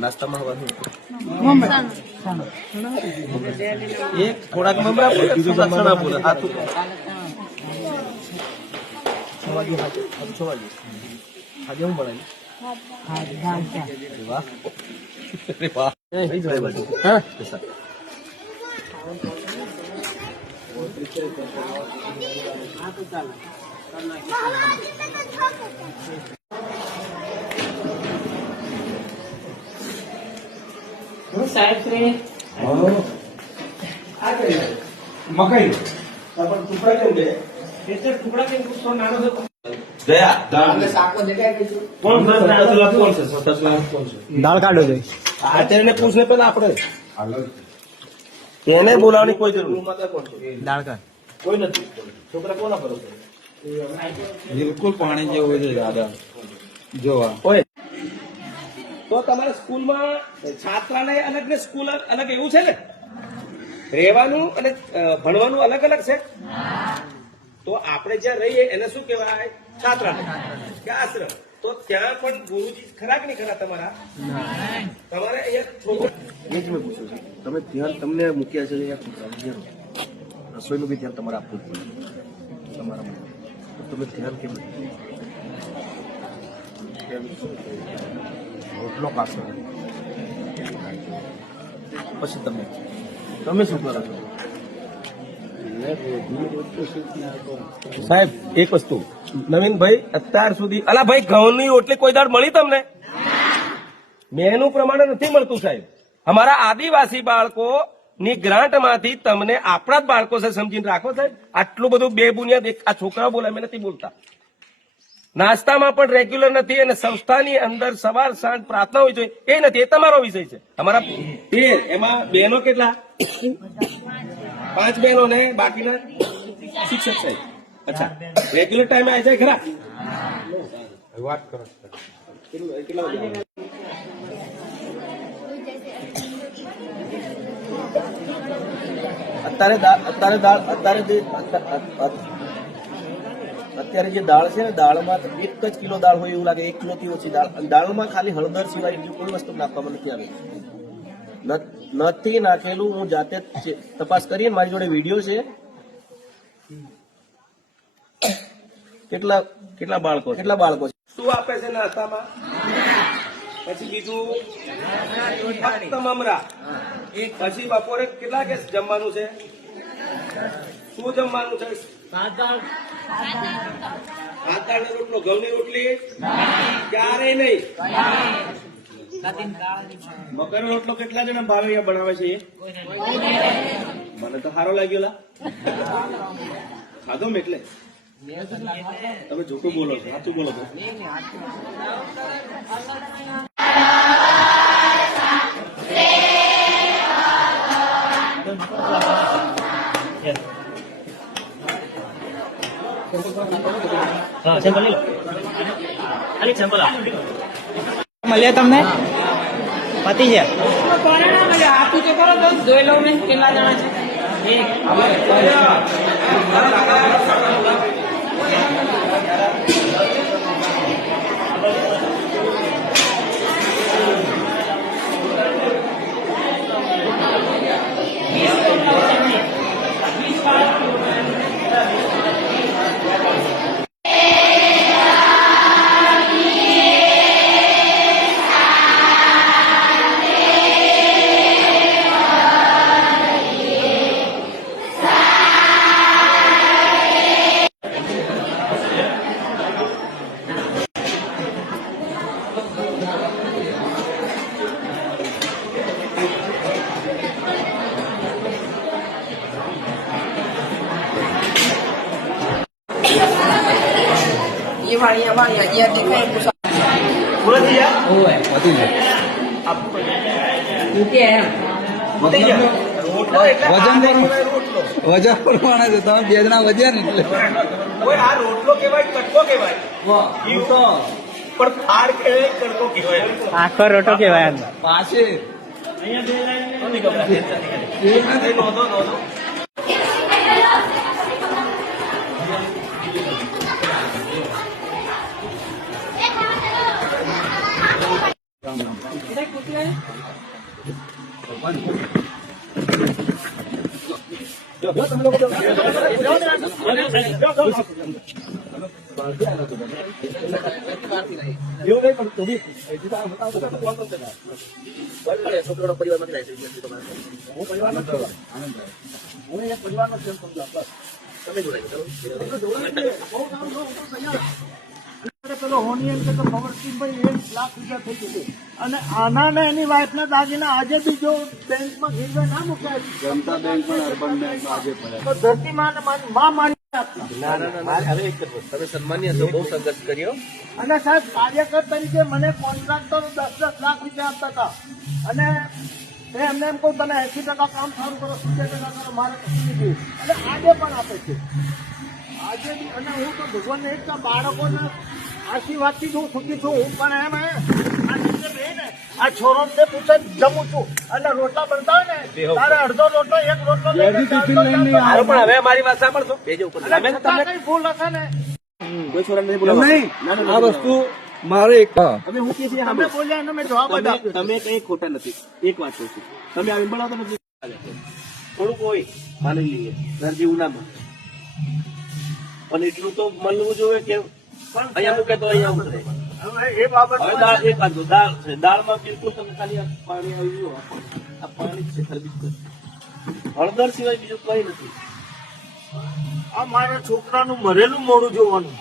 નાસ્તામાં એક થોડાક મમરા બીજું ચણા બોલે હાથું 6 વાગે 6 વાગે આજે હું બનાવી વાહ વાહ સાહેબ શ્રી મકાઈ ટુકડા કેમ દે ટુકડા કેમ પૂછો નાનો ગયા દાળ શાકો દેખાય છે કોણ દાળ કાઢો છે આચાર્યને પૂછને પેલા આપણે એને બોલાવવાની કોઈ જરૂર નથી દાળ કાઢ કોઈ નથી છોકરા કોના ભરોસે બિલકુલ પાણી જેવું છે દાદા જોવા ઓય તો તમારા સ્કૂલમાં છાત્રાલય અલગ ને સ્કૂલ અલગ એવું છે ને રહેવાનું અને ભણવાનું અલગ અલગ છે તો આપણે જ્યાં રહીએ એને શું કહેવાય છાત્રાલય કે આશ્રમ તો ત્યાં પણ ગુરુજી ખરા કે નહીં ખરા તમારા તમારે અહીંયા છોકરા એ જ મેં પૂછ્યું છે તમે ધ્યાન તમને મૂક્યા છે રસોઈનું બી ધ્યાન તમારે આપવું જ પડે તમારા માટે તમે ધ્યાન કેમ રોટલો કાઢશો પછી તમે શું કરો છો સાહેબ એક વસ્તુ નવીનભાઈ અત્યાર સુધી અલા ભાઈ ઘઉંની રોટલી કોઈ દાડ મળી તમને મેનું પ્રમાણે નથી મળતું સાહેબ અમારા આદિવાસી બાળકો ની ગ્રાન્ટ માંથી તમને આપણા જ બાળકો છે સમજીને રાખો સાહેબ આટલું બધું બે બુનિયાદ આ છોકરાઓ બોલે અમે નથી બોલતા નાસ્તામાં પણ રેગ્યુલર નથી અને સંસ્થાની અંદર સવાર સાંજ પ્રાર્થના હોય છે એ નથી એ તમારો વિષય છે અમારા 13 એમાં બહેનો કેટલા 5 બહેનો ને બાકીના શિક્ષક સાહેબ અચ્છા રેગ્યુલર ટાઈમે આવી જાય ખરા વાત કરો કેટલા વાગે અત્યારે જે દાળ છે ને દાળમાં 1 જ કિલો દાળ હોય એવું લાગે 1 કિલો થી ઓછી દાળમાં ખાલી હળદર સિવાય બીજું કોઈ વસ્તુ નાખવામાં નથી આવી નથી નાખેલું હું જાતે તપાસ કરીને મારી જોડે વિડીયો છે કેટલા બાળકો છે શું આપે છે નાસ્તામાં પછી બીજું ફક્ત મમરા પછી બપોરે કેટલા કે જમવાનું છે શું જમવાનું છે ભાત દાળ રોટલો ઘઉંની રોટલી ક્યારેય નહીં મકરનો રોટલો કેટલા જણા ભાવે બનાવે છે મને તો સારો લાગ્યો લા ખાધો મેં એટલે તમે જૂઠું બોલો છો સાચું બોલો છો મળ્યા તમને પતિ છે આપું તો કરો તો જોઈ લઉં ને કેટલા જણા છે વજન પ્રમાણે છે તમે 2 જણા વજ્યા ને એટલે આ રોટલો કેવાય કટકો કેવાય પણ ફાડ કેવાય કડકો કેવાય આખો રોટો કેવાય પાસે પેલો હોની એમ કે ભગવતસિંહભાઈ 1 લાખ રૂપિયા થઈ જશે અને આના ને એની વાઇફના દાગીના આજે બી જો બેંકમાં ગીરવે ના મુકાય જનતા બેંક પણ અર્બન બેંક આજે પડે. તો ધરતી માં મારી આપતા તમે સન્માન્ય છો, બહુ સંઘર્ષ કર્યો. અને સાહેબ કાર્યકર તરીકે મને કોન્ટ્રાક્ટરો 10-10 લાખ રૂપિયા આપતા હતા અને મેં એમને એમ કહું તમે 80% કામ સારું કરો 70% કરો મારે કશું નથી અને આજે પણ આપે છે આજે બી. અને હું તો ભગવાનને એક તો બાળકોને આશીર્વાદથી જ હું સુખી છું. હું પણ એમ આ નીચે બેહીને આ છોરો પૂછે જમું છું અને રોટલા બનતા હોય ને તારે અડધો રોટલો એક રોટલો લઈને ચાલતો ચાલતો હારું, પણ હવે મારી વાત સાંભળશો. બેજો ઉપર. અને છતાં કંઈ ભૂલ હશે ને કોઈ છોરાને નહીં એમ બોલાવવા. નહીં, આ વસ્તુ મારે એક તમે હું કહીએ છીએ તમે સાંભળો. બોલ્યા એનો મેં જવાબ જ આપ્યો. તમે કઈ ખોટા નથી. એક વાત કહું છું, તમે આવીને બોલાવતા નથી. થોડુંક હોય માની લઈએ દર્દી ઉનામાં, પણ એટલું તો મળવું જોઈએ કે અહીંયા મૂકે તો અહીંયા ઉતરે. હવે એ બાબત હવે દાળ એક વાત કહું, દાળ છે, દાળમાં બિલકુલ તમે ખાલી આ પાણી આવી ગયું, આ પાણી જ છે ખાલી બિલકુલ. હળદર સિવાય બીજું કઈ નથી. આ મારા છોકરાનું મરેલું મોડું જોવાનું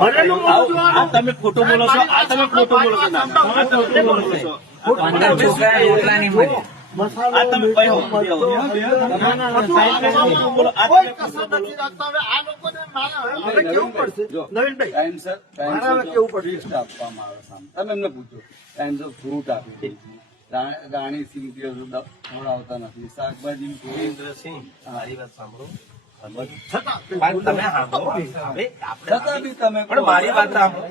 મરેલું મોડું આ જોવાનું. તમે ખોટું બોલો છો, આ તમે ખોટું બોલો છો. ના, આ તમે ખોટું બોલો છો. પંદર છોકરા રોટલા નહીં મળે. મસાલો, આ તમે મીઠું, કહ્યું. મરચું, ના, ના, ના, સાહેબ, ખોટું બોલો. આ કોઈ તમે કસર ખોટું બોલો. નથી રાખતા. હવે આ લોકોને હવે કેવું પડશે જો, નવીનભાઈ? ટાઈમસર મારે હવે કેવું પડશે? ફ્રૂટ આપવામાં આવે સામે. તમે એમને પૂછો ટાઈમસર ફ્રૂટ આપી દે છે. રાણી સિંગ ખવડાવતા નથી. શાકભાજી સુરેન્દ્રસિંહ, મારી વાત સાંભળો. છતાં પણ તમે સાંભળો. હવે આપણે છતાં બી તમે પણ મારી વાત સાંભળો.